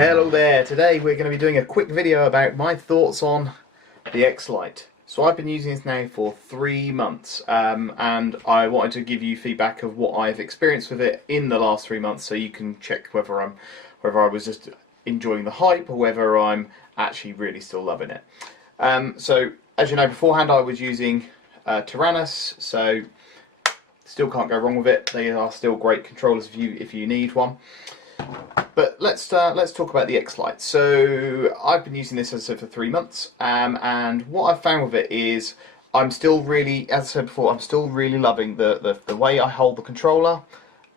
Hello there, today we're going to be doing a quick video about my thoughts on the X-lite. So I've been using this now for 3 months and I wanted to give you feedback of what I've experienced with it in the last 3 months so you can check whether I was just enjoying the hype or whether I'm actually really still loving it. So as you know, beforehand I was using Taranis, so still can't go wrong with it. They are still great controllers if you need one. But let's talk about the X-lite. So I've been using this, as I said, for 3 months, and what I've found with it is I'm still really, as I said before, I'm still really loving the way I hold the controller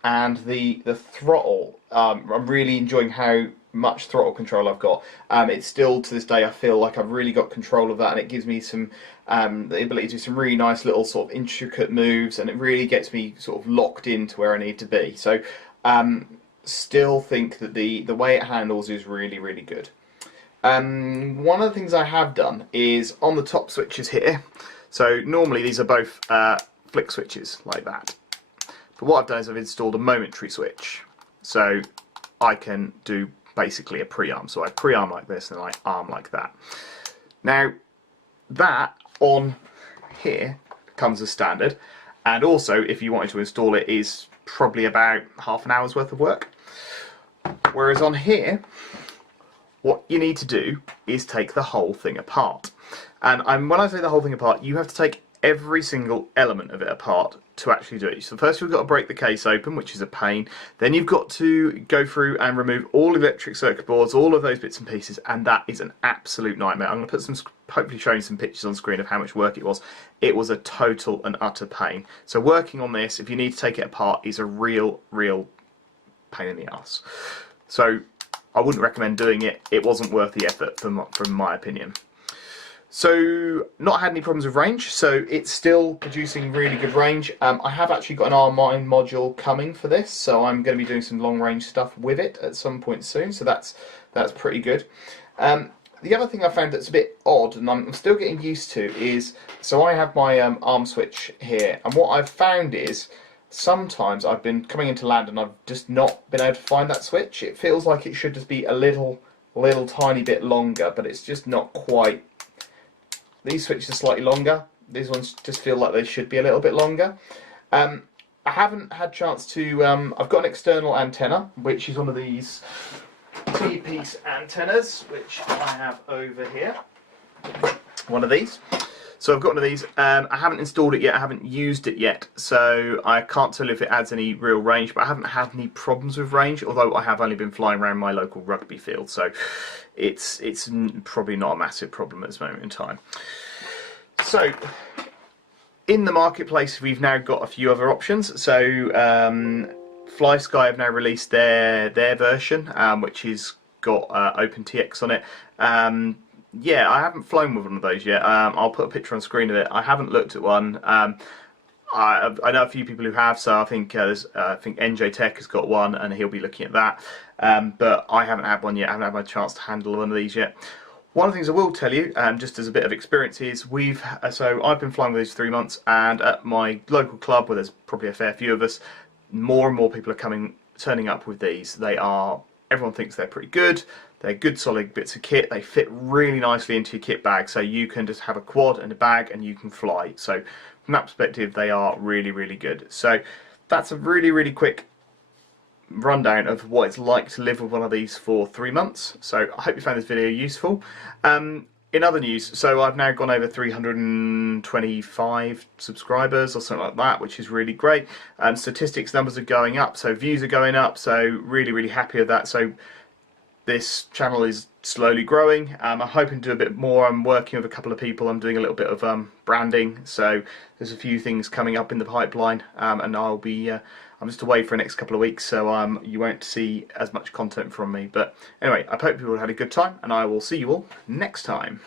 and the throttle. I'm really enjoying how much throttle control I've got. It's still, to this day, I feel like I've really got control of that, and it gives me some the ability to do some really nice little sort of intricate moves, and it really gets me sort of locked into where I need to be. So still think that the way it handles is really, really good. One of the things I have done is on the top switches here, so normally these are both flick switches like that, but what I've done is I've installed a momentary switch, so I can do basically a pre-arm. So I pre-arm like this and I arm like that. Now that on here comes as standard, and also if you wanted to install it is probably about half an hour's worth of work. Whereas on here, what you need to do is take the whole thing apart. And when I say the whole thing apart, you have to take every single element of it apart to actually do it. So first you've got to break the case open, which is a pain. Then you've got to go through and remove all electric circuit boards, all of those bits and pieces, and that is an absolute nightmare. I'm going to put some, hopefully showing some pictures on screen of how much work it was. It was a total and utter pain. So working on this, if you need to take it apart, is a real pain in the ass. So I wouldn't recommend doing it. It wasn't worth the effort from my opinion. So not had any problems with range, so it's still producing really good range. I have actually got an R9 module coming for this, so I'm going to be doing some long range stuff with it at some point soon, so that's pretty good. The other thing I found that's a bit odd, and I'm still getting used to, is, so I have my arm switch here, and what I've found is sometimes I've been coming into land and I've just not been able to find that switch. It feels like it should just be a little tiny bit longer, but it's just not quite. These switches are slightly longer. These ones just feel like they should be a little bit longer. I haven't had a chance to, I've got an external antenna, which is one of these T-piece antennas, which I have over here. One of these. So I've got one of these. I haven't installed it yet, I haven't used it yet, so I can't tell if it adds any real range, but I haven't had any problems with range, although I have only been flying around my local rugby field, so it's probably not a massive problem at this moment in time. So in the marketplace we've now got a few other options. So FrSky have now released their version, which has got OpenTX on it. Yeah, I haven't flown with one of those yet. I'll put a picture on screen of it. I haven't looked at one. I know a few people who have, so I think I think NJ Tech has got one, and he'll be looking at that. But I haven't had one yet. I haven't had my chance to handle one of these yet. One of the things I will tell you, just as a bit of experience, is so I've been flying with these 3 months, and at my local club, where there's probably a fair few of us, more and more people are turning up with these. Everyone thinks they're pretty good. They're good solid bits of kit. They fit really nicely into your kit bag, so you can just have a quad and a bag and you can fly. So from that perspective, they are really good. So that's a really quick rundown of what it's like to live with one of these for 3 months. So I hope you found this video useful. In other news, so I've now gone over 325 subscribers or something like that, which is really great. Statistics numbers are going up, so views are going up, so really happy with that. So this channel is slowly growing. I'm hoping to do a bit more. I'm working with a couple of people. I'm doing a little bit of branding, so there's a few things coming up in the pipeline, and I'll be I'm just away for the next couple of weeks, so you won't see as much content from me. But anyway, I hope you all had a good time, and I will see you all next time.